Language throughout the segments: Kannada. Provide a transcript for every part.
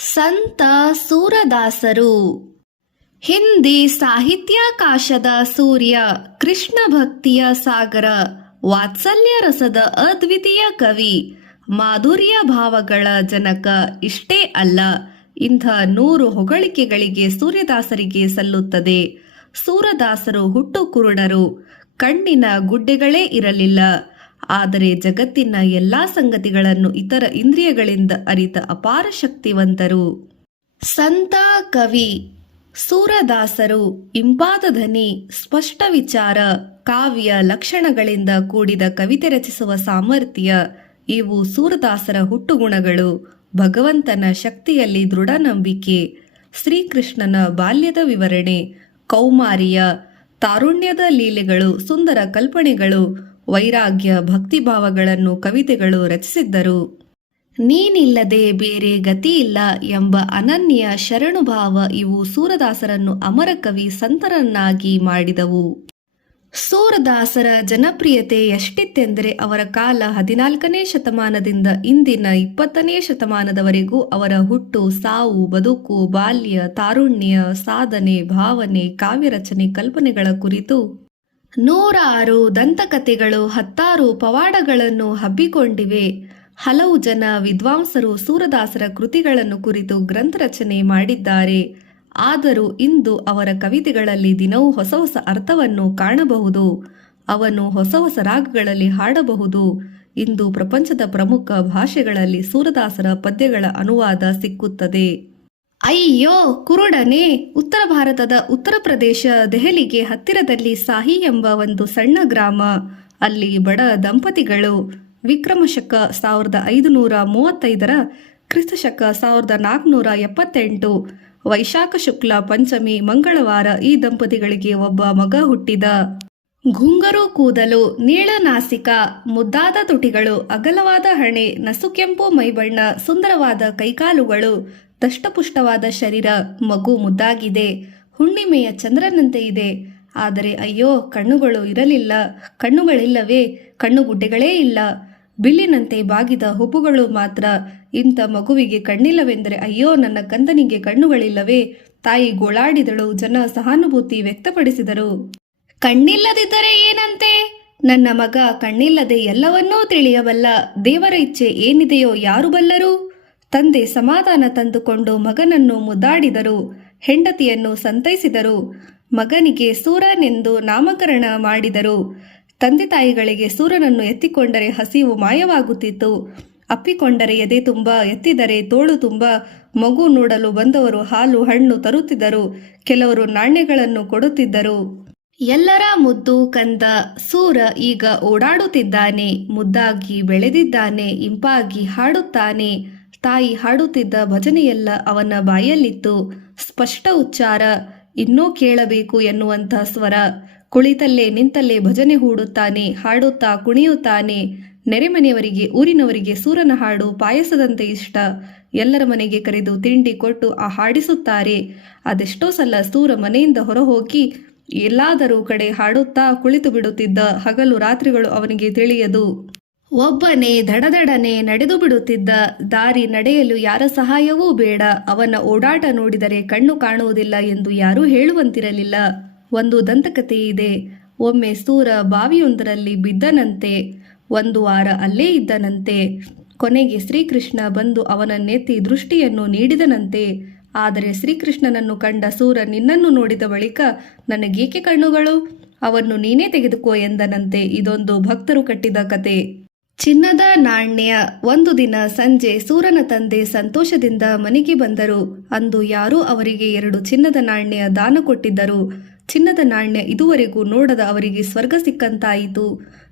ಸಂತ ಸೂರದಾಸರು. ಹಿಂದಿ ಸಾಹಿತ್ಯಾಕಾಶದ ಸೂರ್ಯ, ಕೃಷ್ಣ ಭಕ್ತಿಯ ಸಾಗರ, ವಾತ್ಸಲ್ಯ ರಸದ ಅದ್ವಿತೀಯ ಕವಿ, ಮಾಧುರ್ಯ ಭಾವಗಳ ಜನಕ. ಇಷ್ಟೇ ಅಲ್ಲ, ಇಂಥ 100 ಹೊಗಳಿಕೆಗಳಿಗೆ ಸೂರ್ಯದಾಸರಿಗೆ ಸಲ್ಲುತ್ತದೆ. ಸೂರದಾಸರು ಹುಟ್ಟು ಕುರುಡರು, ಕಣ್ಣಿನ ಗುಡ್ಡೆಗಳೇ ಇರಲಿಲ್ಲ. ಆದರೆ ಜಗತ್ತಿನ ಎಲ್ಲಾ ಸಂಗತಿಗಳನ್ನು ಇತರ ಇಂದ್ರಿಯಗಳಿಂದ ಅರಿತ ಅಪಾರ ಶಕ್ತಿವಂತರು. ಸಂತ ಕವಿ ಸೂರದಾಸರು ಇಂಪಾದ ಧ್ವನಿ, ಸ್ಪಷ್ಟ ವಿಚಾರ, ಕಾವ್ಯ ಲಕ್ಷಣಗಳಿಂದ ಕೂಡಿದ ಕವಿತೆ ರಚಿಸುವ ಸಾಮರ್ಥ್ಯ ಇವು ಸೂರದಾಸರ ಹುಟ್ಟುಗುಣಗಳು. ಭಗವಂತನ ಶಕ್ತಿಯಲ್ಲಿ ದೃಢ ನಂಬಿಕೆ, ಶ್ರೀಕೃಷ್ಣನ ಬಾಲ್ಯದ ವಿವರಣೆ, ಕೌಮಾರ್ಯ, ತಾರುಣ್ಯದ ಲೀಲೆಗಳು, ಸುಂದರ ಕಲ್ಪನೆಗಳು, ವೈರಾಗ್ಯ, ಭಕ್ತಿಭಾವಗಳನ್ನು ಕವಿತೆಗಳು ರಚಿಸಿದ್ದರು. ನೀನಿಲ್ಲದೆ ಬೇರೆ ಗತಿಯಿಲ್ಲ ಎಂಬ ಅನನ್ಯ ಶರಣುಭಾವ ಇವು ಸೂರದಾಸರನ್ನು ಅಮರ ಕವಿ ಸಂತರನ್ನಾಗಿ ಮಾಡಿದವು. ಸೂರದಾಸರ ಜನಪ್ರಿಯತೆ ಎಷ್ಟಿತ್ತೆಂದರೆ ಅವರ ಕಾಲ 14ನೇ ಶತಮಾನದಿಂದ ಇಂದಿನ 20ನೇ ಶತಮಾನದವರೆಗೂ ಅವರ ಹುಟ್ಟು, ಸಾವು, ಬದುಕು, ಬಾಲ್ಯ, ತಾರುಣ್ಯ, ಸಾಧನೆ, ಭಾವನೆ, ಕಾವ್ಯರಚನೆ, ಕಲ್ಪನೆಗಳ ಕುರಿತು 106 ದಂತಕಥೆಗಳು, 10 ಪವಾಡಗಳನ್ನು ಹಬ್ಬಿಕೊಂಡಿವೆ. ಹಲವು ಜನ ವಿದ್ವಾಂಸರು ಸೂರದಾಸರ ಕೃತಿಗಳನ್ನು ಕುರಿತು ಗ್ರಂಥ ರಚನೆ ಮಾಡಿದ್ದಾರೆ. ಆದರೂ ಇಂದು ಅವರ ಕವಿತೆಗಳಲ್ಲಿ ದಿನವೂ ಹೊಸ ಹೊಸ ಅರ್ಥವನ್ನು ಕಾಣಬಹುದು. ಅವನು ಹೊಸ ಹೊಸ ರಾಗಗಳಲ್ಲಿ ಹಾಡಬಹುದು. ಇಂದು ಪ್ರಪಂಚದ ಪ್ರಮುಖ ಭಾಷೆಗಳಲ್ಲಿ ಸೂರದಾಸರ ಪದ್ಯಗಳ ಅನುವಾದ ಸಿಕ್ಕುತ್ತದೆ. ಅಯ್ಯೋ ಕುರುಡನೇ! ಉತ್ತರ ಭಾರತದ ಉತ್ತರ ಪ್ರದೇಶ ದೆಹಲಿಗೆ ಹತ್ತಿರದಲ್ಲಿ ಸಾಹಿ ಎಂಬ ಒಂದು ಸಣ್ಣ ಗ್ರಾಮ. ಅಲ್ಲಿ ಬಡ ದಂಪತಿಗಳು ವಿಕ್ರಮಶಕ 1535, ಕ್ರಿಸ್ತಶಕ 1478, ವೈಶಾಖ ಶುಕ್ಲ ಪಂಚಮಿ ಮಂಗಳವಾರ ಈ ದಂಪತಿಗಳಿಗೆ ಒಬ್ಬ ಮಗ ಹುಟ್ಟಿದ. ಘುಂಗರು ಕೂದಲು, ನೀಳನಾಸಿಕ, ಮುದ್ದಾದ ತುಟಿಗಳು, ಅಗಲವಾದ ಹಣೆ, ನಸುಕೆಂಪು ಮೈಬಣ್ಣ, ಸುಂದರವಾದ ಕೈಕಾಲುಗಳು, ದಷ್ಟಪುಷ್ಟವಾದ ಶರೀರ. ಮಗು ಮುದ್ದಾಗಿದೆ, ಹುಣ್ಣಿಮೆಯ ಚಂದ್ರನಂತೆ ಇದೆ. ಆದರೆ ಅಯ್ಯೋ, ಕಣ್ಣುಗಳು ಇರಲಿಲ್ಲ. ಕಣ್ಣುಗಳಿಲ್ಲವೇ? ಕಣ್ಣುಗುಡ್ಡೆಗಳೇ ಇಲ್ಲ. ಬಿಲ್ಲಿನಂತೆ ಬಾಗಿದ ಹುಬ್ಬುಗಳು ಮಾತ್ರ. ಇಂಥ ಮಗುವಿಗೆ ಕಣ್ಣಿಲ್ಲವೆಂದರೆ ಅಯ್ಯೋ, ನನ್ನ ಕಂದನಿಗೆ ಕಣ್ಣುಗಳಿಲ್ಲವೇ? ತಾಯಿ ಗೋಳಾಡಿದಳು. ಜನ ಸಹಾನುಭೂತಿ ವ್ಯಕ್ತಪಡಿಸಿದರು. ಕಣ್ಣಿಲ್ಲದಿದ್ದರೆ ಏನಂತೆ? ನನ್ನ ಮಗ ಕಣ್ಣಿಲ್ಲದೆ ಎಲ್ಲವನ್ನೂ ತಿಳಿಯಬಲ್ಲ. ದೇವರ ಇಚ್ಛೆ ಏನಿದೆಯೋ ಯಾರು ಬಲ್ಲರು? ತಂದೆ ಸಮಾಧಾನ ತಂದುಕೊಂಡು ಮಗನನ್ನು ಮುದ್ದಾಡಿದರು. ಹೆಂಡತಿಯನ್ನು ಸಂತೈಸಿದರು. ಮಗನಿಗೆ ಸೂರನೆಂದು ನಾಮಕರಣ ಮಾಡಿದರು. ತಂದೆ ತಾಯಿಗಳಿಗೆ ಸೂರನನ್ನು ಎತ್ತಿಕೊಂಡರೆ ಹಸಿವು ಮಾಯವಾಗುತ್ತಿತ್ತು. ಅಪ್ಪಿಕೊಂಡರೆ ಎದೆ ತುಂಬ, ಎತ್ತಿದರೆ ತೋಳು ತುಂಬ. ಮಗು ನೋಡಲು ಬಂದವರು ಹಾಲು ಹಣ್ಣು ತರುತ್ತಿದ್ದರು. ಕೆಲವರು ನಾಣ್ಯಗಳನ್ನು ಕೊಡುತ್ತಿದ್ದರು. ಎಲ್ಲರ ಮುದ್ದು ಕಂದ ಸೂರ ಈಗ ಓಡಾಡುತ್ತಿದ್ದಾನೆ. ಮುದ್ದಾಗಿ ಬೆಳೆದಿದ್ದಾನೆ. ಇಂಪಾಗಿ ಹಾಡುತ್ತಾನೆ. ತಾಯಿ ಹಾಡುತ್ತಿದ್ದ ಭಜನೆಯೆಲ್ಲ ಅವನ ಬಾಯಲ್ಲಿತ್ತು. ಸ್ಪಷ್ಟ ಉಚ್ಚಾರ, ಇನ್ನೂ ಕೇಳಬೇಕು ಎನ್ನುವಂಥ ಸ್ವರ. ಕುಳಿತಲ್ಲೇ ನಿಂತಲ್ಲೇ ಭಜನೆ ಹೂಡುತ್ತಾನೆ. ಹಾಡುತ್ತಾ ಕುಣಿಯುತ್ತಾನೆ. ನೆರೆಮನೆಯವರಿಗೆ, ಊರಿನವರಿಗೆ ಸೂರನ ಹಾಡು ಪಾಯಸದಂತೆ ಇಷ್ಟ. ಎಲ್ಲರ ಮನೆಗೆ ಕರೆದು ತಿಂಡಿ ಕೊಟ್ಟು ಹಾಡಿಸುತ್ತಾರೆ. ಅದೆಷ್ಟೋ ಸಲ ಸೂರ ಮನೆಯಿಂದ ಹೊರಹೋಗಿ ಎಲ್ಲಾದರೂ ಕಡೆ ಹಾಡುತ್ತಾ ಕುಳಿತು ಬಿಡುತ್ತಿದ್ದ. ಹಗಲು ರಾತ್ರಿಗಳು ಅವನಿಗೆ ತಿಳಿಯದು. ಒಬ್ಬನೇ ದಡದಡನೆ ನಡೆದು ಬಿಡುತ್ತಿದ್ದ. ದಾರಿ ನಡೆಯಲು ಯಾರ ಸಹಾಯವೂ ಬೇಡ. ಅವನ ಓಡಾಟ ನೋಡಿದರೆ ಕಣ್ಣು ಕಾಣುವುದಿಲ್ಲ ಎಂದು ಯಾರೂ ಹೇಳುವಂತಿರಲಿಲ್ಲ. ಒಂದು ದಂತಕಥೆ ಇದೆ. ಒಮ್ಮೆ ಸೂರ ಬಾವಿಯೊಂದರಲ್ಲಿ ಬಿದ್ದನಂತೆ. 1 ವಾರ ಅಲ್ಲೇ ಇದ್ದನಂತೆ. ಕೊನೆಗೆ ಶ್ರೀಕೃಷ್ಣ ಬಂದು ಅವನನ್ನೆತ್ತಿ ದೃಷ್ಟಿಯನ್ನು ನೀಡಿದನಂತೆ. ಆದರೆ ಶ್ರೀಕೃಷ್ಣನನ್ನು ಕಂಡ ಸೂರ ನಿನ್ನನ್ನು ನೋಡಿದ ಬಳಿಕ ನನಗೇಕೆ ಕಣ್ಣುಗಳು? ಅವನ್ನು ನೀನೇ ತೆಗೆದುಕೋ ಎಂದನಂತೆ. ಇದೊಂದು ಭಕ್ತರು ಕಟ್ಟಿದ ಕತೆ. ಚಿನ್ನದ ನಾಣ್ಯ. ಒಂದು ದಿನ ಸಂಜೆ ಸೂರನ ತಂದೆ ಸಂತೋಷದಿಂದ ಮನೆಗೆ ಬಂದರು. ಅಂದು ಯಾರೋ ಅವರಿಗೆ 2 ಚಿನ್ನದ ನಾಣ್ಯ ದಾನ ಕೊಟ್ಟಿದ್ದರು. ಚಿನ್ನದ ನಾಣ್ಯ ಇದುವರೆಗೂ ನೋಡದ ಅವರಿಗೆ ಸ್ವರ್ಗ ಸಿಕ್ಕಂತಾಯಿತು.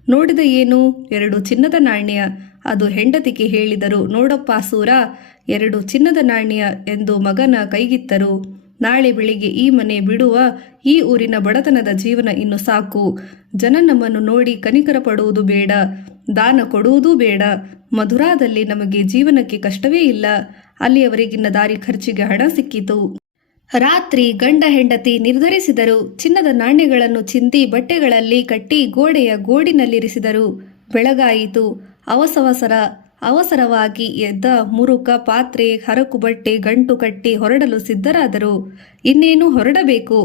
ನೋಡಿದ ಏನು? 2 ಚಿನ್ನದ ನಾಣ್ಯ. ಅದು ಹೆಂಡತಿಗೆ ಹೇಳಿದರು. ನೋಡಪ್ಪ ಸೂರ, 2 ಚಿನ್ನದ ನಾಣ್ಯ ಎಂದು ಮಗನ ಕೈಗಿತ್ತರು. ನಾಳೆ ಬೆಳಿಗ್ಗೆ ಈ ಮನೆ ಬಿಡುವ. ಈ ಊರಿನ ಬಡತನದ ಜೀವನ ಇನ್ನು ಸಾಕು. ಜನ ನಮ್ಮನ್ನು ನೋಡಿ ಕನಿಕರ ಪಡುವುದು ಬೇಡ, ದಾನ ಕೊಡುವುದೂ ಬೇಡ. ಮಧುರಾದಲ್ಲಿ ನಮಗೆ ಜೀವನಕ್ಕೆ ಕಷ್ಟವೇ ಇಲ್ಲ. ಅಲ್ಲಿಯವರೆಗಿನ ದಾರಿ ಖರ್ಚಿಗೆ ಹಣ ಸಿಕ್ಕಿತು. ರಾತ್ರಿ ಗಂಡ ಹೆಂಡತಿ ನಿರ್ಧರಿಸಿದರು. ಚಿನ್ನದ ನಾಣ್ಯಗಳನ್ನು ಚಿಂದಿ ಬಟ್ಟೆಗಳಲ್ಲಿ ಕಟ್ಟಿ ಗೋಡೆಯ ಗೋಡಿನಲ್ಲಿರಿಸಿದರು. ಬೆಳಗಾಯಿತು. ಅವಸವಸರ ಅವಸರವಾಗಿ ಎದ್ದ ಮುರುಕ ಪಾತ್ರೆ ಹರಕು ಬಟ್ಟೆ ಗಂಟು ಕಟ್ಟಿ ಹೊರಡಲು ಸಿದ್ಧರಾದರು. ಇನ್ನೇನು ಹೊರಡಬೇಕು.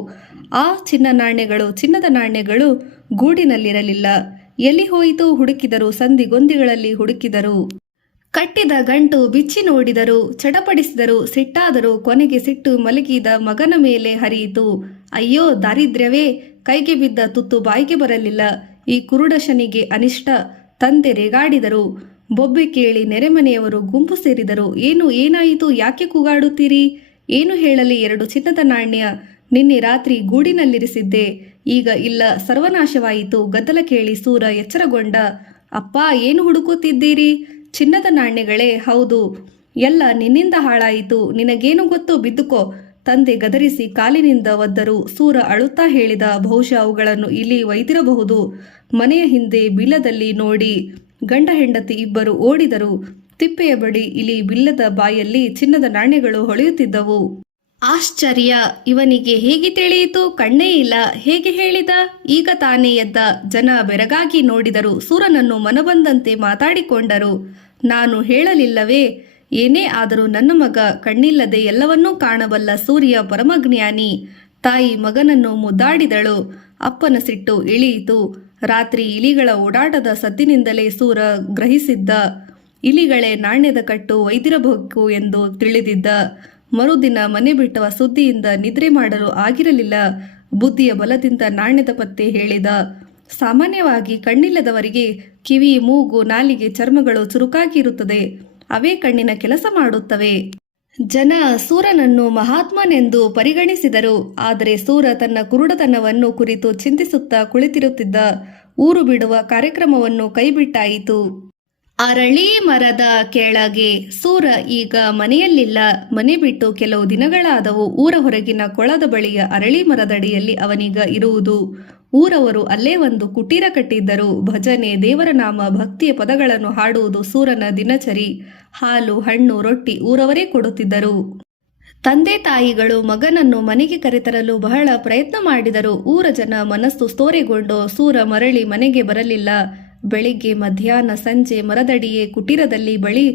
ಆ ಚಿನ್ನದ ನಾಣ್ಯಗಳು ಗೂಡಿನಲ್ಲಿರಲಿಲ್ಲ. ಎಲ್ಲಿ ಹೋಯಿತು ಹುಡುಕಿದರು, ಸಂದಿಗೊಂದಿಗಳಲ್ಲಿ ಹುಡುಕಿದರು. ಕಟ್ಟಿದ ಗಂಟು ಬಿಚ್ಚಿ ನೋಡಿದರು, ಚಡಪಡಿಸಿದರು, ಸಿಟ್ಟಾದರು. ಕೊನೆಗೆ ಸಿಟ್ಟು ಮಲಗಿದ ಮಗನ ಮೇಲೆ ಹರಿಯಿತು. ಅಯ್ಯೋ ದಾರಿದ್ರ್ಯವೇ! ಕೈಗೆ ಬಿದ್ದ ತುತ್ತು ಬಾಯಿಗೆ ಬರಲಿಲ್ಲ. ಈ ಕುರುಡ ಶನಿಗೆ ಅನಿಷ್ಟ. ತಂದೆ ರೇಗಾಡಿದರು. ಬೊಬ್ಬೆ ಕೇಳಿ ನೆರೆಮನೆಯವರು ಗುಂಪು ಸೇರಿದರು. ಏನಾಯಿತು? ಯಾಕೆ ಕೂಗಾಡುತ್ತೀರಿ? ಏನು ಹೇಳಲಿ? 2 ಚಿನ್ನದ ನಾಣ್ಯ ನಿನ್ನೆ ರಾತ್ರಿ ಗೂಡಿನಲ್ಲಿರಿಸಿದ್ದೆ, ಈಗ ಇಲ್ಲ, ಸರ್ವನಾಶವಾಯಿತು. ಗದ್ದಲ ಕೇಳಿ ಸೂರ ಎಚ್ಚರಗೊಂಡ. ಅಪ್ಪ, ಏನು ಹುಡುಕುತ್ತಿದ್ದೀರಿ? ಚಿನ್ನದ ನಾಣ್ಯಗಳೇ? ಹೌದು, ಎಲ್ಲ ನಿನ್ನಿಂದ ಹಾಳಾಯಿತು. ನಿನಗೇನು ಗೊತ್ತು? ಬಿದ್ದುಕೋ. ತಂದೆ ಗದರಿಸಿ ಕಾಲಿನಿಂದ ಒದ್ದರು. ಸೂರ ಅಳುತ್ತಾ ಹೇಳಿದ, ಬಹುಶಃ ಅವುಗಳನ್ನು ಇಲ್ಲಿ ಒಯ್ದಿರಬಹುದು. ಮನೆಯ ಹಿಂದೆ ಬಿಲ್ಲದಲ್ಲಿ ನೋಡಿ. ಗಂಡ ಹೆಂಡತಿ ಇಬ್ಬರು ಓಡಿದರು. ತಿಪ್ಪೆಯ ಬಳಿ ಇಲಿ ಬಿಲ್ಲದ ಬಾಯಲ್ಲಿ ಚಿನ್ನದ ನಾಣ್ಯಗಳು ಹೊಳೆಯುತ್ತಿದ್ದವು. ಆಶ್ಚರ್ಯ! ಇವನಿಗೆ ಹೇಗೆ ತಿಳಿಯಿತು? ಕಣ್ಣೇ ಇಲ್ಲ. ಹೇಗೆ ಹೇಳಿದ? ಈಗ ತಾನೇ ಎದ್ದ. ಜನ ಬೆರಗಾಗಿ ನೋಡಿದರು. ಸೂರನನ್ನು ಮನಬಂದಂತೆ ಮಾತಾಡಿಕೊಂಡರು. ನಾನು ಹೇಳಲಿಲ್ಲವೇ? ಏನೇ ಆದರೂ ನನ್ನ ಮಗ ಕಣ್ಣಿಲ್ಲದೆ ಎಲ್ಲವನ್ನೂ ಕಾಣಬಲ್ಲ ಸೂರ್ಯ ಪರಮಜ್ಞಾನಿ. ತಾಯಿ ಮಗನನ್ನು ಮುದ್ದಾಡಿದಳು. ಅಪ್ಪನ ಸಿಟ್ಟು ಇಳಿಯಿತು. ರಾತ್ರಿ ಇಲಿಗಳ ಓಡಾಟದ ಸದ್ದಿನಿಂದಲೇ ಸೂರ ಗ್ರಹಿಸಿದ್ದ. ಇಲಿಗಳೇ ನಾಣ್ಯದ ಕಟ್ಟು ಒಯ್ದಿರಬೇಕು ಎಂದು ತಿಳಿದಿದ್ದ. ಮರುದಿನ ಮನೆ ಬಿಟ್ಟವ ಸುದ್ದಿಯಿಂದ ನಿದ್ರೆ ಮಾಡಲು ಆಗಿರಲಿಲ್ಲ. ಬುದ್ಧಿಯ ಬಲದಿಂದ ನಾಣ್ಯದ ಪತ್ತೆ ಹೇಳಿದ. ಸಾಮಾನ್ಯವಾಗಿ ಕಣ್ಣಿಲ್ಲದವರಿಗೆ ಕಿವಿ, ಮೂಗು, ನಾಲಿಗೆ, ಚರ್ಮಗಳು ಚುರುಕಾಗಿರುತ್ತದೆ. ಅವೇ ಕಣ್ಣಿನ ಕೆಲಸ ಮಾಡುತ್ತವೆ. ಜನ ಸೂರನನ್ನು ಮಹಾತ್ಮನೆಂದು ಪರಿಗಣಿಸಿದರು. ಆದರೆ ಸೂರ ತನ್ನ ಕುರುಡತನವನ್ನು ಕುರಿತು ಚಿಂತಿಸುತ್ತಾ ಕುಳಿತಿರುತ್ತಿದ್ದ. ಊರು ಬಿಡುವ ಕಾರ್ಯಕ್ರಮವನ್ನು ಕೈಬಿಟ್ಟಾಯಿತು. ಅರಳಿ ಮರದ ಕೆಳಗೆ. ಸೂರ ಈಗ ಮನೆಯಲ್ಲಿಲ್ಲ. ಮನೆ ಬಿಟ್ಟು ಕೆಲವು ದಿನಗಳಾದವು. ಊರ ಹೊರಗಿನ ಕೊಳದ ಬಳಿಯ ಅರಳಿ ಮರದಡಿಯಲ್ಲಿ ಅವನೀಗ ಇರುವುದು. ಊರವರು ಅಲ್ಲೇ ಒಂದು ಕುಟೀರ ಕಟ್ಟಿದ್ದರು. ಭಜನೆ, ದೇವರ ನಾಮ, ಭಕ್ತಿಯ ಪದಗಳನ್ನು ಹಾಡುವುದು ಸೂರನ ದಿನಚರಿ. ಹಾಲು, ಹಣ್ಣು, ರೊಟ್ಟಿ ಊರವರೇ ಕೊಡುತ್ತಿದ್ದರು. ತಂದೆ ತಾಯಿಗಳು ಮಗನನ್ನು ಮನೆಗೆ ಕರೆತರಲು ಬಹಳ ಪ್ರಯತ್ನ ಮಾಡಿದರು. ಊರ ಜನ ಮನಸ್ಸು ಸ್ತೋರೆಗೊಂಡು ಸೂರ ಮರಳಿ ಮನೆಗೆ ಬರಲಿಲ್ಲ. ಬೆಳಿಗ್ಗೆ, ಮಧ್ಯಾಹ್ನ, ಸಂಜೆ ಮರದಡಿಯೇ ಕುಟೀರದಲ್ಲಿ ಬಳಿ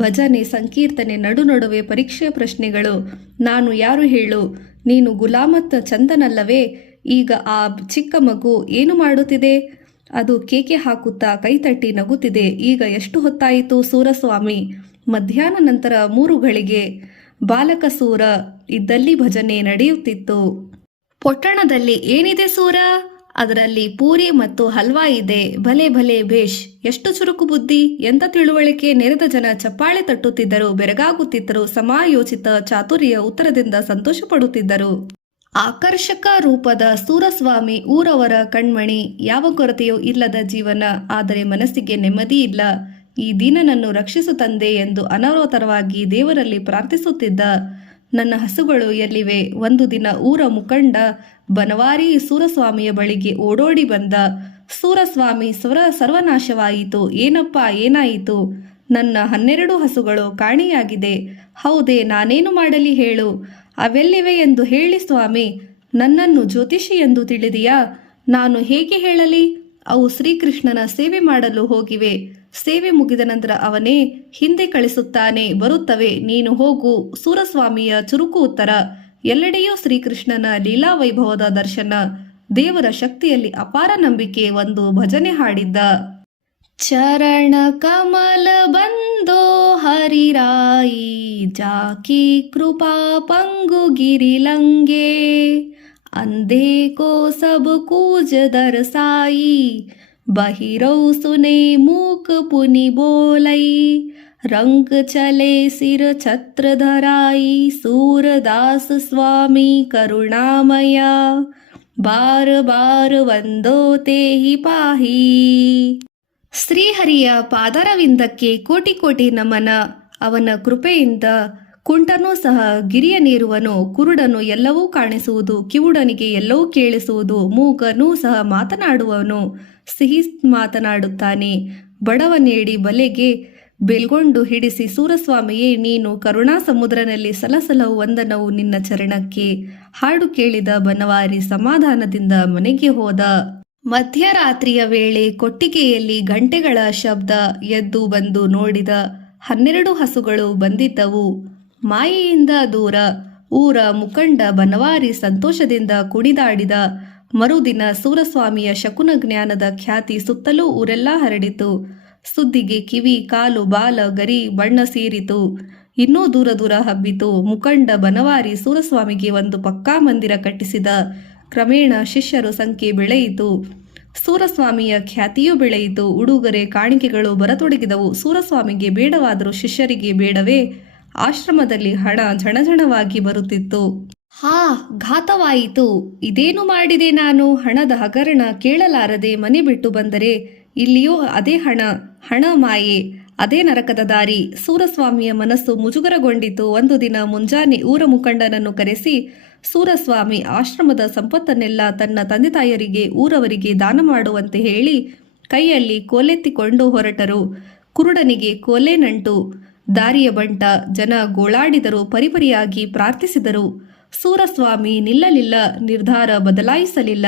ಭಜನೆ, ಸಂಕೀರ್ತನೆ, ನಡುವೆ ಪರೀಕ್ಷೆ ಪ್ರಶ್ನೆಗಳು. ನಾನು ಯಾರು ಹೇಳು? ನೀನು ಗುಲಾಮತ್ ಚಂದನಲ್ಲವೇ? ಈಗ ಆ ಚಿಕ್ಕ ಮಗು ಏನು ಮಾಡುತ್ತಿದೆ? ಅದು ಕೇಕೆ ಹಾಕುತ್ತಾ ಕೈತಟ್ಟಿ ನಗುತ್ತಿದೆ. ಈಗ ಎಷ್ಟು ಹೊತ್ತಾಯಿತು ಸೂರಸ್ವಾಮಿ? ಮಧ್ಯಾಹ್ನ ನಂತರ 3 ಗಳಿಗೆ. ಬಾಲಕ ಸೂರ ಇದ್ದಲ್ಲಿ ಭಜನೆ ನಡೆಯುತ್ತಿತ್ತು. ಪೊಟ್ಟಣದಲ್ಲಿ ಏನಿದೆ ಸೂರ? ಅದರಲ್ಲಿ ಪೂರಿ ಮತ್ತು ಹಲ್ವಾ ಇದೆ. ಭಲೆ ಭಲೆ ಭೇಷ್! ಎಷ್ಟು ಚುರುಕು ಬುದ್ಧಿ! ಎಂಥ ತಿಳುವಳಿಕೆ! ನೆರೆದ ಜನ ಚಪ್ಪಾಳೆ ತಟ್ಟುತ್ತಿದ್ದರು, ಬೆರಗಾಗುತ್ತಿದ್ದರು. ಸಮಾಯೋಚಿತ ಚಾತುರ್ಯ ಉತ್ತರದಿಂದ ಸಂತೋಷ ಪಡುತ್ತಿದ್ದರು. ಆಕರ್ಷಕ ರೂಪದ ಸೂರಸ್ವಾಮಿ ಊರವರ ಕಣ್ಮಣಿ. ಯಾವ ಕೊರತೆಯೂ ಇಲ್ಲದ ಜೀವನ. ಆದರೆ ಮನಸ್ಸಿಗೆ ನೆಮ್ಮದಿ ಇಲ್ಲ. ಈ ದೀನನನ್ನು ರಕ್ಷಿಸು ತಂದೆ ಎಂದು ಅನವರತವಾಗಿ ದೇವರಲ್ಲಿ ಪ್ರಾರ್ಥಿಸುತ್ತಿದ್ದ. ನನ್ನ ಹಸುಗಳು ಎಲ್ಲಿವೆ? ಒಂದು ದಿನ ಊರ ಮುಖಂಡ ಬನವಾರಿ ಸೂರಸ್ವಾಮಿಯ ಬಳಿಗೆ ಓಡೋಡಿ ಬಂದ. ಸೂರಸ್ವಾಮಿ, ಸರ್ವನಾಶವಾಯಿತು. ಏನಪ್ಪ, ಏನಾಯಿತು? ನನ್ನ 12 ಹಸುಗಳು ಕಾಣೆಯಾಗಿದೆ. ಹೌದೇ? ನಾನೇನು ಮಾಡಲಿ ಹೇಳು? ಅವೆಲ್ಲಿವೆ ಎಂದು ಹೇಳಿ ಸ್ವಾಮಿ. ನನ್ನನ್ನು ಜ್ಯೋತಿಷಿ ಎಂದು ತಿಳಿದಿಯಾ? ನಾನು ಹೇಗೆ ಹೇಳಲಿ? ಅವು ಶ್ರೀಕೃಷ್ಣನ ಸೇವೆ ಮಾಡಲು ಹೋಗಿವೆ. ಸೇವೆ ಮುಗಿದ ನಂತರ ಅವನೇ ಹಿಂದೆ ಕಳಿಸುತ್ತಾನೆ, ಬರುತ್ತವೆ. ನೀನು ಹೋಗು. ಸೂರಸ್ವಾಮಿಯ ಚುರುಕು ಉತ್ತರ. ಎಲ್ಲೆಡೆಯೂ ಶ್ರೀಕೃಷ್ಣನ ಲೀಲಾ ವೈಭವದ ದರ್ಶನ. ದೇವರ ಶಕ್ತಿಯಲ್ಲಿ ಅಪಾರ ನಂಬಿಕೆ. ಒಂದು ಭಜನೆ ಹಾಡಿದ್ದ. ಚರಣ ಕಮಲ ಬಂದೋ ಹರಿರಾಯಿ, ಜಾಕಿ ಕೃಪಾ ಪಂಗು ಗಿರಿಲಂಗೆ, अंधे को सब कूज दरसाई, बहिरौ सुने मूक पुनि बोलई, रंग चले सिर छत्र धराई, सूरदास स्वामी करुणामया, बार बार ವಂದೋ ತೇಹಿ ಪಾಹಿ. ಶ್ರೀಹರಿಯ ಪಾದರವಿಂದಕ್ಕೆ ಕೋಟಿ ಕೋಟಿ ನಮನ. ಅವನ ಕೃಪೆಯಿಂದ ಕುಂಟನೂ ಸಹ ಗಿರಿಯನೇರುವನು. ಕುರುಡನು ಎಲ್ಲವೂ ಕಾಣಿಸುವುದು, ಕಿವುಡನಿಗೆ ಎಲ್ಲವೂ ಕೇಳಿಸುವುದು, ಮೂಗನೂ ಸಹ ಮಾತನಾಡುವನು, ಸಿಹಿ ಮಾತನಾಡುತ್ತಾನೆ. ಬಡವನೇಡಿ ಬಲೆಗೆ ಬೆಲ್ಗೊಂಡು ಹಿಡಿಸಿ, ಸೂರಸ್ವಾಮಿಯೇ ನೀನು ಕರುಣಾ ಸಮುದ್ರನಲ್ಲಿ ಸಲಸಲವು ವಂದನವು ನಿನ್ನ ಚರಣಕ್ಕೆ. ಹಾಡು ಕೇಳಿದ ಬನವಾರಿ ಸಮಾಧಾನದಿಂದ ಮನೆಗೆ ಹೋದ. ಮಧ್ಯರಾತ್ರಿಯ ವೇಳೆ ಕೊಟ್ಟಿಗೆಯಲ್ಲಿ ಗಂಟೆಗಳ ಶಬ್ದ. ಎದ್ದು ಬಂದು ನೋಡಿದ 12 ಹಸುಗಳು ಬಂದಿದ್ದವು. ಮಾಯೆಯಿಂದ ದೂರ. ಊರ ಮುಖಂಡ ಬನವಾರಿ ಸಂತೋಷದಿಂದ ಕುಣಿದಾಡಿದ. ಮರುದಿನ ಸೂರಸ್ವಾಮಿಯ ಶಕುನ ಜ್ಞಾನದ ಖ್ಯಾತಿ ಸುತ್ತಲೂ ಊರೆಲ್ಲ ಹರಡಿತು. ಸುದ್ದಿಗೆ ಕಿವಿ, ಕಾಲು, ಬಾಲ, ಗರಿ ಬಣ್ಣ ಸೇರಿತು. ಇನ್ನೂ ದೂರ ದೂರ ಹಬ್ಬಿತು. ಮುಖಂಡ ಬನವಾರಿ ಸೂರಸ್ವಾಮಿಗೆ ಒಂದು ಪಕ್ಕಾ ಮಂದಿರ ಕಟ್ಟಿಸಿದ. ಕ್ರಮೇಣ ಶಿಷ್ಯರು ಸಂಖ್ಯೆ ಬೆಳೆಯಿತು. ಸೂರಸ್ವಾಮಿಯ ಖ್ಯಾತಿಯೂ ಬೆಳೆಯಿತು. ಉಡುಗೊರೆ ಕಾಣಿಕೆಗಳು ಬರತೊಡಗಿದವು. ಸೂರಸ್ವಾಮಿಗೆ ಬೇಡವಾದರೂ ಶಿಷ್ಯರಿಗೆ ಬೇಡವೇ? ಆಶ್ರಮದಲ್ಲಿ ಹಣ ಝಣಝಣವಾಗಿ ಬರುತ್ತಿತ್ತು. ಹಾ, ಘಾತವಾಯಿತು. ಇದೇನು ಮಾಡಿದೆ ನಾನು? ಹಣದ ಹಗರಣ ಕೇಳಲಾರದೆ ಮನೆ ಬಿಟ್ಟು ಬಂದರೆ ಇಲ್ಲಿಯೂ ಅದೇ ಹಣ ಮಾಯೆ, ಅದೇ ನರಕದ ದಾರಿ. ಸೂರಸ್ವಾಮಿಯ ಮನಸ್ಸು ಮುಜುಗರಗೊಂಡಿತು. ಒಂದು ದಿನ ಮುಂಜಾನೆ ಊರ ಮುಖಂಡನನ್ನು ಕರೆಸಿ ಸೂರಸ್ವಾಮಿ ಆಶ್ರಮದ ಸಂಪತ್ತನ್ನೆಲ್ಲ ತನ್ನ ತಂದೆ ತಾಯರಿಗೆ, ಊರವರಿಗೆ ದಾನ ಮಾಡುವಂತೆ ಹೇಳಿ ಕೈಯಲ್ಲಿ ಕೋಲೆತ್ತಿಕೊಂಡು ಹೊರಟರು. ಕುರುಡನಿಗೆ ಕೋಲೆ ನಂಟು. ದಾರಿಯ ಬಂಟ. ಜನ ಗೋಳಾಡಿದರು, ಪರಿಪರಿಯಾಗಿ ಪ್ರಾರ್ಥಿಸಿದರು. ಸೂರಸ್ವಾಮಿ ನಿಲ್ಲಲಿಲ್ಲ, ನಿರ್ಧಾರ ಬದಲಾಯಿಸಲಿಲ್ಲ.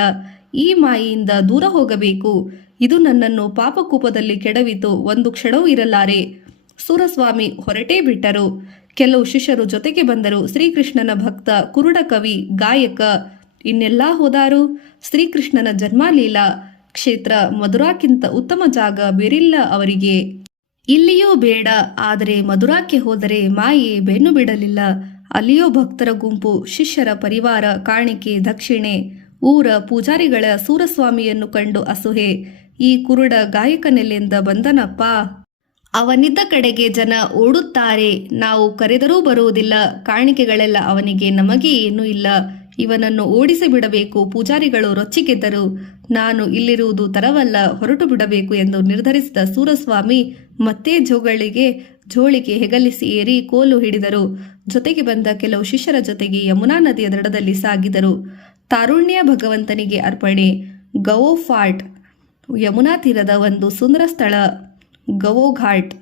ಈ ಮಾಯೆಯಿಂದ ದೂರ ಹೋಗಬೇಕು. ಇದು ನನ್ನನ್ನು ಪಾಪಕೂಪದಲ್ಲಿ ಕೆಡವಿತು. ಒಂದು ಕ್ಷಣವೂ ಇರಲಾರೆ. ಸೂರಸ್ವಾಮಿ ಹೊರಟೇ ಬಿಟ್ಟರು. ಕೆಲವು ಶಿಷ್ಯರು ಜೊತೆಗೆ ಬಂದರು. ಶ್ರೀಕೃಷ್ಣನ ಭಕ್ತ, ಕುರುಡ ಕವಿ, ಗಾಯಕ ಇನ್ನೆಲ್ಲ ಹೋದಾರು. ಶ್ರೀಕೃಷ್ಣನ ಜನ್ಮಲೀಲಾ ಕ್ಷೇತ್ರ ಮಧುರಾಕ್ಕಿಂತ ಉತ್ತಮ ಜಾಗ ಬೇರಿಲ್ಲ ಅವರಿಗೆ. ಇಲ್ಲಿಯೂ ಬೇಡ. ಆದರೆ ಮಧುರಾಕ್ಕೆ ಹೋದರೆ ಮಾಯೆ ಬೆನ್ನು ಬಿಡಲಿಲ್ಲ. ಅಲ್ಲಿಯೋ ಭಕ್ತರ ಗುಂಪು, ಶಿಷ್ಯರ ಪರಿವಾರ, ಕಾಣಿಕೆ, ದಕ್ಷಿಣೆ. ಊರ ಪೂಜಾರಿಗಳ ಸೂರಸ್ವಾಮಿಯನ್ನು ಕಂಡು ಅಸೂಹೆ. ಈ ಕುರುಡ ಗಾಯಕನೆಲ್ಲಿಂದ ಬಂದನಪ್ಪ? ಅವನಿದ್ದ ಕಡೆಗೆ ಜನ ಓಡುತ್ತಾರೆ. ನಾವು ಕರೆದರೂ ಬರುವುದಿಲ್ಲ. ಕಾಣಿಕೆಗಳೆಲ್ಲ ಅವನಿಗೆ, ನಮಗೆ ಏನೂ ಇಲ್ಲ. ಇವನನ್ನು ಓಡಿಸಿ ಬಿಡಬೇಕು. ಪೂಜಾರಿಗಳು ರೊಚ್ಚಿಗೆದ್ದರು. ನಾನು ಇಲ್ಲಿರುವುದು ತರವಲ್ಲ, ಹೊರಟು ಬಿಡಬೇಕು ಎಂದು ನಿರ್ಧರಿಸಿದ ಸೂರಸ್ವಾಮಿ ಮತ್ತೆ ಜೋಳಿಗೆ ಹೆಗಲಿಸಿ ಏರಿ ಕೋಲು ಹಿಡಿದರು. ಜೊತೆಗೆ ಬಂದ ಕೆಲವು ಶಿಷ್ಯರ ಜೊತೆಗೆ ಯಮುನಾ ನದಿಯ ದಡದಲ್ಲಿ ಸಾಗಿದರು. ತಾರುಣ್ಯ ಭಗವಂತನಿಗೆ ಅರ್ಪಣೆ. ಗವೋಫಾಟ್, ಯಮುನಾ ತೀರದ ಒಂದು ಸುಂದರ ಸ್ಥಳ. ಗವೋಘಾಟ್.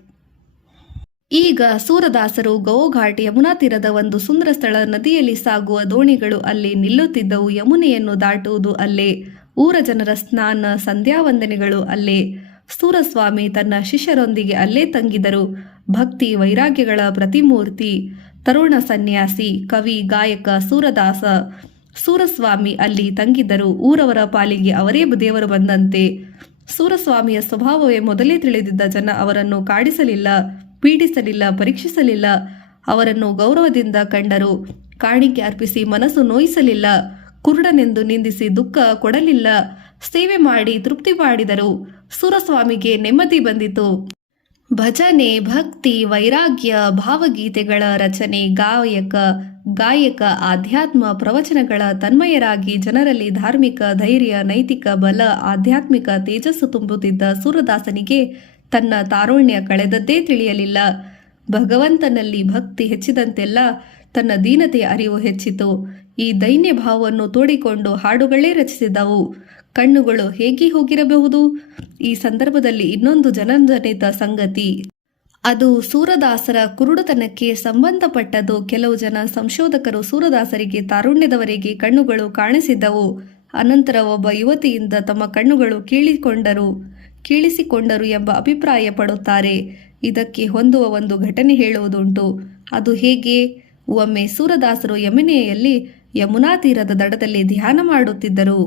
ಈಗ ಸೂರದಾಸರು ಗವೋಘಾಟ್, ಯಮುನಾ ತೀರದ ಒಂದು ಸುಂದರ ಸ್ಥಳ. ನದಿಯಲ್ಲಿ ಸಾಗುವ ದೋಣಿಗಳು ಅಲ್ಲಿ ನಿಲ್ಲುತ್ತಿದ್ದವು. ಯಮುನೆಯನ್ನು ದಾಟುವುದು ಅಲ್ಲೇ. ಊರ ಜನರ ಸ್ನಾನ, ಸಂಧ್ಯಾವಂದನೆಗಳು ಅಲ್ಲೇ. ಸೂರಸ್ವಾಮಿ ತನ್ನ ಶಿಷ್ಯರೊಂದಿಗೆ ಅಲ್ಲೇ ತಂಗಿದರು. ಭಕ್ತಿ ವೈರಾಗ್ಯಗಳ ಪ್ರತಿಮೂರ್ತಿ. ತರುಣ ಸನ್ಯಾಸಿ, ಕವಿ, ಗಾಯಕ ಸೂರದಾಸ ಸೂರಸ್ವಾಮಿ ಅಲ್ಲಿ ತಂಗಿದ್ದರು. ಊರವರ ಪಾಲಿಗೆ ಅವರೇ ದೇವರು ಬಂದಂತೆ. ಸೂರಸ್ವಾಮಿಯ ಸ್ವಭಾವವೇ ಮೊದಲೇ ತಿಳಿದಿದ್ದ ಜನ ಅವರನ್ನು ಕಾಡಿಸಲಿಲ್ಲ, ಪೀಡಿಸಲಿಲ್ಲ, ಪರೀಕ್ಷಿಸಲಿಲ್ಲ. ಅವರನ್ನು ಗೌರವದಿಂದ ಕಂಡರು. ಕಾಣಿಕೆ ಅರ್ಪಿಸಿ ಮನಸ್ಸು ನೋಯಿಸಲಿಲ್ಲ. ಕುರುಡನೆಂದು ನಿಂದಿಸಿ ದುಃಖ ಕೊಡಲಿಲ್ಲ. ಸೇವೆ ಮಾಡಿ ತೃಪ್ತಿ ಮಾಡಿದರು. ಸೂರಸ್ವಾಮಿಗೆ ನೆಮ್ಮದಿ ಬಂದಿತು. ಭಜನೆ, ಭಕ್ತಿ, ವೈರಾಗ್ಯ, ಭಾವಗೀತೆಗಳ ರಚನೆ, ಗಾಯಕ, ಆಧ್ಯಾತ್ಮ ಪ್ರವಚನಗಳ ತನ್ಮಯರಾಗಿ ಜನರಲ್ಲಿ ಧಾರ್ಮಿಕ ಧೈರ್ಯ, ನೈತಿಕ ಬಲ, ಆಧ್ಯಾತ್ಮಿಕ ತೇಜಸ್ಸು ತುಂಬುತ್ತಿದ್ದ ಸೂರದಾಸನಿಗೆ ತನ್ನ ತಾರುಣ್ಯ ಕಳೆದದ್ದೇ ತಿಳಿಯಲಿಲ್ಲ. ಭಗವಂತನಲ್ಲಿ ಭಕ್ತಿ ಹೆಚ್ಚಿದಂತೆಲ್ಲ ತನ್ನ ದೀನತೆಯ ಅರಿವು ಹೆಚ್ಚಿತು. ಈ ದೈನ್ಯ ಭಾವವನ್ನು ತೋಡಿಕೊಂಡು ಹಾಡುಗಳೇ ರಚಿಸಿದವು. ಕಣ್ಣುಗಳು ಹೇಗೆ ಹೋಗಿರಬಹುದು? ಈ ಸಂದರ್ಭದಲ್ಲಿ ಇನ್ನೊಂದು ಜನಜನಿತ ಸಂಗತಿ. ಅದು ಸೂರದಾಸರ ಕುರುಡುತನಕ್ಕೆ ಸಂಬಂಧಪಟ್ಟದು. ಕೆಲವು ಜನ ಸಂಶೋಧಕರು ಸೂರದಾಸರಿಗೆ ತಾರುಣ್ಯದವರೆಗೆ ಕಣ್ಣುಗಳು ಕಾಣಿಸಿದ್ದವು. ಅನಂತರ ಒಬ್ಬ ಯುವತಿಯಿಂದ ತಮ್ಮ ಕಣ್ಣುಗಳು ಕೀಳಿಸಿಕೊಂಡರು ಎಂಬ ಅಭಿಪ್ರಾಯ ಪಡುತ್ತಾರೆ. ಇದಕ್ಕೆ ಹೊಂದುವ ಒಂದು ಘಟನೆ ಹೇಳುವುದುಂಟು. ಅದು ಹೇಗೆ? ಒಮ್ಮೆ ಸೂರದಾಸರು ಯಮುನೆಯಲ್ಲಿ, ಯಮುನಾ ತೀರದ ದಡದಲ್ಲಿ ಧ್ಯಾನ ಮಾಡುತ್ತಿದ್ದರು.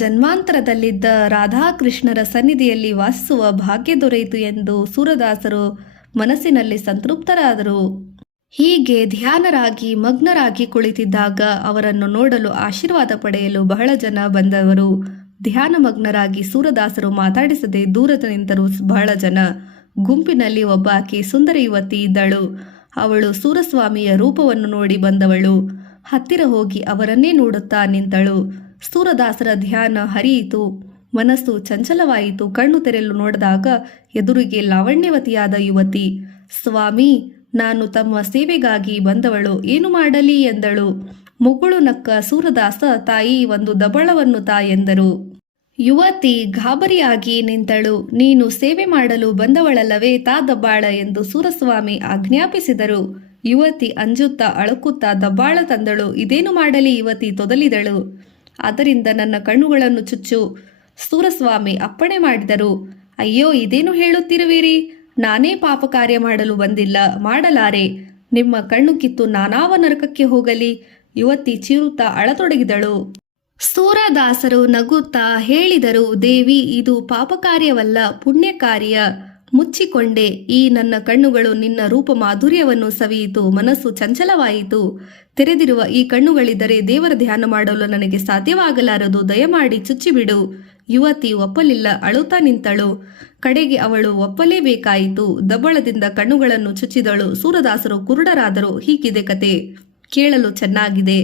ಜನ್ಮಾಂತರದಲ್ಲಿದ್ದ ರಾಧಾಕೃಷ್ಣರ ಸನ್ನಿಧಿಯಲ್ಲಿ ವಾಸಿಸುವ ಭಾಗ್ಯ ದೊರೆಯಿತು ಎಂದು ಸೂರದಾಸರು ಮನಸ್ಸಿನಲ್ಲಿ ಸಂತೃಪ್ತರಾದರು. ಹೀಗೆ ಧ್ಯಾನರಾಗಿ ಮಗ್ನರಾಗಿ ಕುಳಿತಿದ್ದಾಗ ಅವರನ್ನು ನೋಡಲು, ಆಶೀರ್ವಾದ ಪಡೆಯಲು ಬಹಳ ಜನ ಬಂದವರು. ಧ್ಯಾನ ಮಗ್ನರಾಗಿ ಸೂರದಾಸರು ಮಾತಾಡಿಸದೆ ದೂರ ನಿಂತರು ಬಹಳ ಜನ. ಗುಂಪಿನಲ್ಲಿ ಒಬ್ಬಾಕೆ ಸುಂದರ ಯುವತಿ ಇದ್ದಳು. ಅವಳು ಸೂರಸ್ವಾಮಿಯ ರೂಪವನ್ನು ನೋಡಿ ಬಂದವಳು. ಹತ್ತಿರ ಹೋಗಿ ಅವರನ್ನೇ ನೋಡುತ್ತಾ ನಿಂತಳು. ಸೂರದಾಸರ ಧ್ಯಾನ ಹರಿಯಿತು. ಮನಸ್ಸು ಚಂಚಲವಾಯಿತು. ಕಣ್ಣು ತೆರೆಯಲು ನೋಡಿದಾಗ ಎದುರಿಗೆ ಲಾವಣ್ಯವತಿಯಾದ ಯುವತಿ. ಸ್ವಾಮಿ, ನಾನು ತಮ್ಮ ಸೇವೆಗಾಗಿ ಬಂದವಳು, ಏನು ಮಾಡಲಿ ಎಂದಳು. ಮುಗುಳು ನಕ್ಕ ಸೂರದಾಸ, ತಾಯಿ, ಒಂದು ದಬಳವನ್ನು ತಾ ಎಂದರು. ಯುವತಿ ಗಾಬರಿಯಾಗಿ ನಿಂತಳು. ನೀನು ಸೇವೆ ಮಾಡಲು ಬಂದವಳಲ್ಲವೇ, ತಾ ದಬ್ಬಾಳ ಎಂದು ಸೂರಸ್ವಾಮಿ ಆಜ್ಞಾಪಿಸಿದರು. ಯುವತಿ ಅಂಜುತ್ತಾ ಅಳುಕುತ್ತಾ ದಬ್ಬಾಳ ತಂದಳು. ಇದೇನು ಮಾಡಲಿ? ಯುವತಿ ತೊದಲಿದಳು. ಆದ್ದರಿಂದ ನನ್ನ ಕಣ್ಣುಗಳನ್ನು ಚುಚ್ಚು. ಸೂರಸ್ವಾಮಿ ಅಪ್ಪಣೆ ಮಾಡಿದರು. ಅಯ್ಯೋ, ಇದೇನು ಹೇಳುತ್ತಿರುವಿರಿ? ನಾನೇ ಪಾಪ ಕಾರ್ಯ ಮಾಡಲು ಬಂದಿಲ್ಲ, ಮಾಡಲಾರೆ. ನಿಮ್ಮ ಕಣ್ಣು ಕಿತ್ತು ನಾನಾವ ನರಕಕ್ಕೆ ಹೋಗಲಿ? ಯುವತಿ ಚೀರುತ್ತಾ ಅಳತೊಡಗಿದಳು. ಸೂರದಾಸರು ನಗುತ್ತಾ ಹೇಳಿದರು, ದೇವಿ, ಇದು ಪಾಪ ಕಾರ್ಯವಲ್ಲ, ಪುಣ್ಯ ಕಾರ್ಯ. ಮುಚ್ಚಿಕೊಂಡೆ. ಈ ನನ್ನ ಕಣ್ಣುಗಳು ನಿನ್ನ ರೂಪ ಮಾಧುರ್ಯವನ್ನು ಸವಿಯಿತು. ಮನಸ್ಸು ಚಂಚಲವಾಯಿತು. ತೆರೆದಿರುವ ಈ ಕಣ್ಣುಗಳಿದ್ದರೆ ದೇವರ ಧ್ಯಾನ ಮಾಡಲು ನನಗೆ ಸಾಧ್ಯವಾಗಲಾರದು. ದಯಮಾಡಿ ಚುಚ್ಚಿಬಿಡು. ಯುವತಿ ಒಪ್ಪಲಿಲ್ಲ. ಅಳುತ್ತಾ ನಿಂತಳು. ಕಡೆಗೆ ಅವಳು ಒಪ್ಪಲೇಬೇಕಾಯಿತು. ದಬ್ಬಳದಿಂದ ಕಣ್ಣುಗಳನ್ನು ಚುಚ್ಚಿದಳು. ಸೂರದಾಸರು ಕುರುಡರಾದರು. ಹೀಗಿದೆ ಕತೆ. ಕೇಳಲು ಚೆನ್ನಾಗಿದೆ,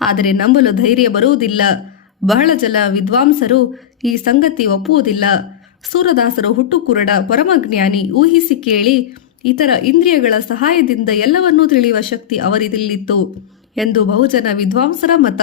ಆದರೆ ನಂಬಲು ಧೈರ್ಯ ಬರುವುದಿಲ್ಲ. ಬಹಳ ಜನ ವಿದ್ವಾಂಸರು ಈ ಸಂಗತಿ ಒಪ್ಪುವುದಿಲ್ಲ. ಸೂರದಾಸರು ಹುಟ್ಟು ಕುರುಡ, ಪರಮಜ್ಞಾನಿ. ಊಹಿಸಿ ಕೇಳಿ. ಇತರ ಇಂದ್ರಿಯಗಳ ಸಹಾಯದಿಂದ ಎಲ್ಲವನ್ನೂ ತಿಳಿಯುವ ಶಕ್ತಿ ಅವರಿಗಿಲ್ಲಿತ್ತು ಎಂದು ಬಹುಜನ ವಿದ್ವಾಂಸರ ಮತ.